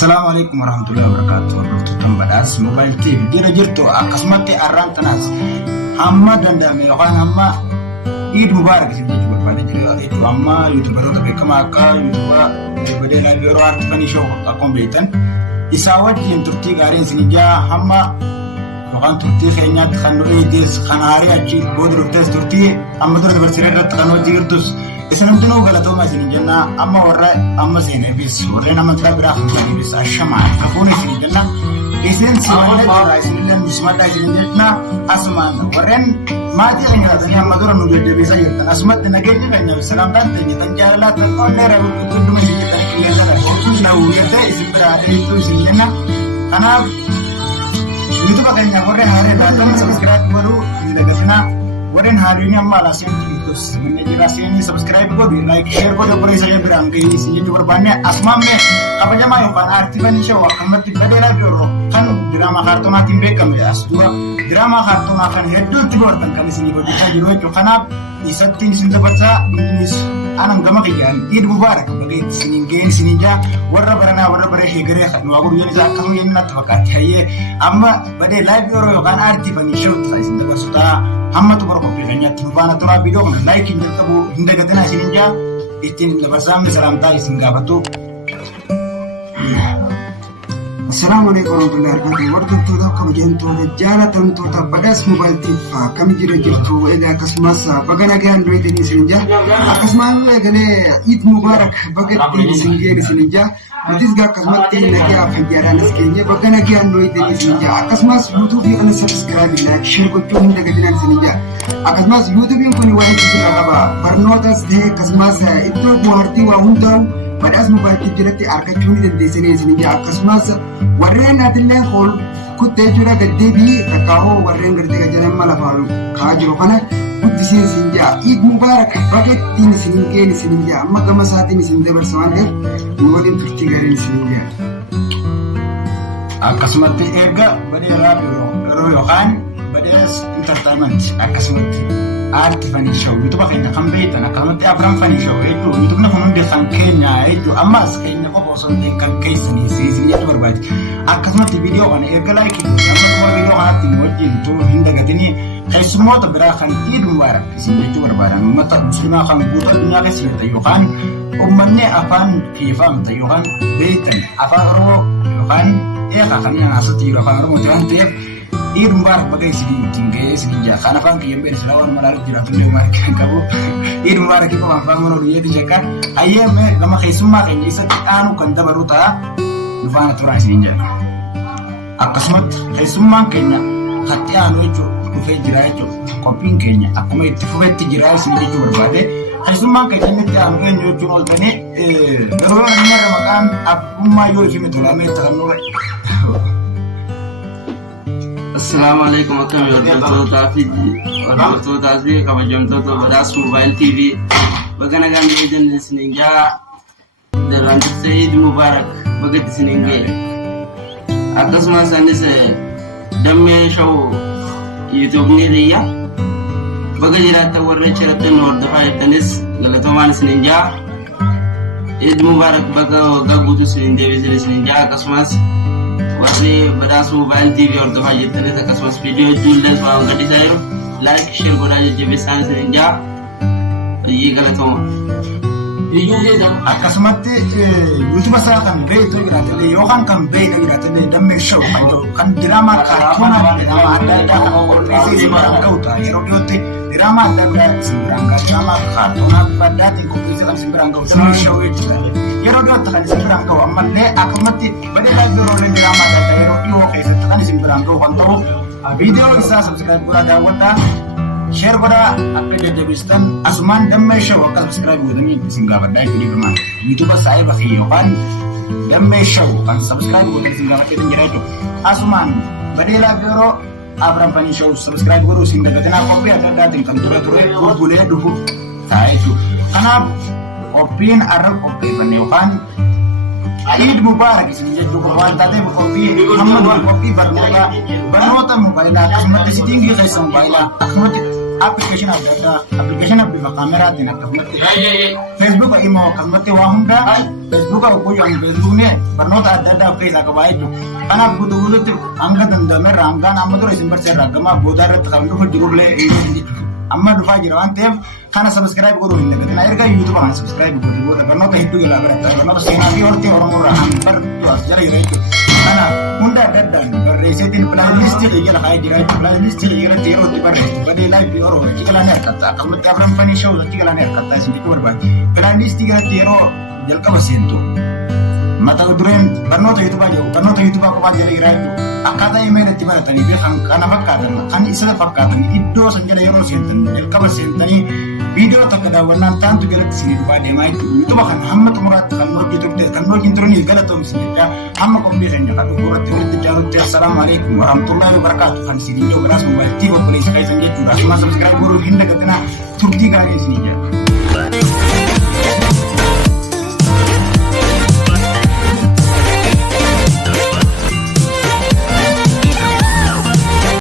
Assalamualaikum warahmatullahi wabarakatuh. Hordoftoota badhaas Mobile TV jira jirtu akkasumatti arraan tanaas hamma danda'ame yookaan hamma Eid Mubarak isin jechuu barbaadee jira jechuudha. Amma yuutuubaroota beekamaa akka yuutuuba Badee Live yeroo Artifanii Show akkuma beektan isaa wajjin turtii gaariin isin ijaa hamma yookaan turtii keenyaatti kan nu eegees kan haarii achi booda dhuftees turtii amma dura dabarsiree irratti kan hojii jirtus isinumtinuu galatooma isin jenna amma warra amma seeneefis warreen amantaa biraa fudhataniifis ashamaa kafuun isin jenna isin simanna jira isinillee simadhaa isin jenna asumaan warreen maatii kan nyaatanii amma dura nu jajjabeessaa jirtan asumatti nageenya keenyaaf salaamtaan teenya tan jaalalaa tan qonneera gudduma isin jettan qilleensa kan na uwwatee isin biraa adeemtuu isin jenna kanaaf YouTube keenyaaf warreen haaree laatan subscribe godhuu hin dagatinaa warreen haariin amma alaaseen terus sebenarnya jelasin subscribe gue, like, share gue, udah saya bilang ke sini juga berbanyak asmamnya apa aja mah kan Artifanii Show akan mati Badee Live kan drama kartun akan Beckham ya asdua drama kartun akan hedul tidur kan di sini berbeda juga itu karena disetting sini baca ini anam gama kian Eid Mubarak bagi sini ja warna hegere kan aku jadi zakat yang nanti pakai ya amma Badee Live kan Artifanii Show terus sini bersuta amma tu baru kopi kayaknya tumpana tu rapi dong like ini kamu hinda katanya sini ja itin lebasan salam tadi singgah batu. Assalamualaikum warahmatullahi wabarakatuh. Warahmatullahi wabarakatuh. Jaalatan tuota badhaas Mobile TV kam jira jirtu egaa akkasumas baga nagaan Android ini sinja akkasumas egalee Eid Mubarak baga ittiin isin geeni sinja nutis gaa akkasumatti nagaa fayyadaanis keenya baga nagaan Android ini sinja akkasumas YouTube kana subscribe like share gochuun hin dagatinaan sinja akkasumas YouTube kun waan isin qaba barnootas ta'e akkasumas iddoo bohaartii waa hundaa'u badhaas Mobile TV jalatti argachuu ni dandeessanii isin akkasumas warreen atillee hol kuttee jira gaddeebii rakkaa'oo warreen gartee jalan mala faalu kaa jiru kana guddisiin isin jaa Eid Mubarak baga ittiin isin geeni isin jaa amma gama isaatiin isin dabarsa waan ta'eef nu waliin turtii gariin isin jaa. Akkasumatti erga Badee Live yeroo yookaan Badees Entertainment akkasumatti Artifanii Show YouTube keenya kan beektan akkasumatti Artifanii Show jechuun YouTube kun hundi kan keenya jechuun ammas keenya qofa osoo hin kan keessanii isin jechuu barbaade akkasumatti viidiyoo kana erga like akkasuma viidiyoo kanatti wajjin turuu hin dagatinii keessummoota biraa kan Eid Mubarak isin jechuu barbaadan uummata musliimaa kan guutuu addunyaa keessa jirtan yookaan uummanni afaan kiifamta yookaan beektan afaan Oromoo yookaan kan asatti jiru afaan Oromoo waan ta'eef Eid Mubarak baga isin ga'ee isin jaa kan afaan kiyyaan beeksisa waan malaalu jiraatu illee Mubarak kan qabu Eid Mubarak immoo afaan mana biyyaatti jecha hayyeemme gama keessummaa keenya isatti dhaanu kan dabaru ta'a dhufaana turaa isin jaa akkasumatti keessummaan keenya hatti aanu jechuun dhufee jira jechuun qophiin keenya akkuma itti fufetti jira isin jechuu barbaade keessummaan keenya itti aanu eenyu jechuun oltanii yeroo namarra maqaan abbummaa yoo ifime tolamee ta'annoo. Assalamualaikum warahmatullahi wabarakatuh. Kabajamtoota badhaas Mobile TV baga nagaan eedan isiniin jaa daraan dursee Eid Mubarak baga isiniin ga'e akkasumas anis dammee show YouTube ni riyya baga jiraattan warra achirratti nu hordofaa jirtanis galatoomaan isiniin jaa Eid Mubarak baga waggaa guutuu isiniin deebisan isiniin jaa akkasumas warri badhaas Mobile TV hordofaa jirtanis akkasumas viidiyoo ijoollee waan gadhiisaa jiru like share godhaa jajjabeessaan isiniin jaa baay'ee galatooma. Akkasumatti YouTube isaa kan beektu jiraatellee yookaan kan beektu jiraatellee dammee show kan diraamaa kaartoonaa diraamaa adda addaa kan qopheessee isin biraan ga'u ta'a yeroo dhiyootti diraamaa adda addaa isin biraan ga'a diraamaa kaartoonaa bifa addaatiin qopheessee kan isin biraan ga'u dammee show jechuudha yeroo dhiyootti kan isin biraan ga'u ammallee akkasumatti Badee Live yeroolee diraamaa adda addaa yeroo dhiyoo keessatti kan isin biraan ga'u kan ta'u viidiyoo isaa subscribe godhaa daawwadhaa share godhaa akka jajjabeessitan asumaan dammee show akka subscribe godhanii isin gaafadhaa jechuudha firmaan YouTube saayii bakii yookaan dammee show kan subscribe godhanii isin gaafateetan jira jechuudha asumaan Badee Live yeroo Artifanii Show subscribe godhuu isin dagatinaa qophii adda addaatiin kan ture gurgulee dhufu ta'a jechuudha kanaaf qophiin arra qopheeffanne yookaan Eid Mubarak isin jechuudha waan taateef qophii hamma qophii barnoota mobaayilaa akkasumatti sitingii keessa mobaayilaa akkasumatti application ada application bifa kamera din akkasumatti Facebook immoo akkasumatti waa hunda Facebook aku yang Facebook ne barnoota adda addaa feesa qabaa jechuudha. Kanaaf guutuutti hanga danda'amerra hangaan amma dura isin barsiisarra gama booda irratti kan dhufu jirullee jechuudha. Amma dhufaa jira waan ta'eef kana subscribe godhuu hin dagatinaa erga YouTube kana subscribe godhuu booda barnoota hedduu jalaa barataa barnoota seenaa fi hortee Oromoorraa kan baratu as jala jira jechuudha. Kana hunda adda addaan barreesseetiin pilaayiliistii jala kaa'ee jira jechuudha. Pilaayiliistii jalatti yeroo itti barreessu badee laayifii Oromoo achi galaan harkatta akkasumatti Abiraan Fanii Shawuz achi galaan harkatta isin jechuu barbaade. Pilaayiliistii jalatti yeroo jalqaba seentu mata dureen barnoota YouTube jedhu barnoota YouTube kophaa jala jira jechuudha. Akkaataa imeelatti baratanii fi kana fakkaatan kan isa fakkaatan iddoo san jala yeroo seentan jalqaba seentanii viidiyoo takka daawwannaan taantu jalatti isinii dhufaa deemaa jechuudha. YouTube kan hamma xumuraatti kan hojii turaniif galatoomsin jecha hamma qopheessan jedha dhufuu irratti walitti jaalutti assalaamu alaikum warahmatullahi wabarakatuh kan isinii jiru garaas mobaayiltii qopheessan keessan jechuudha. Asuma subscribe godhuu hin dagatinaa turtii gaarii isinii jedha.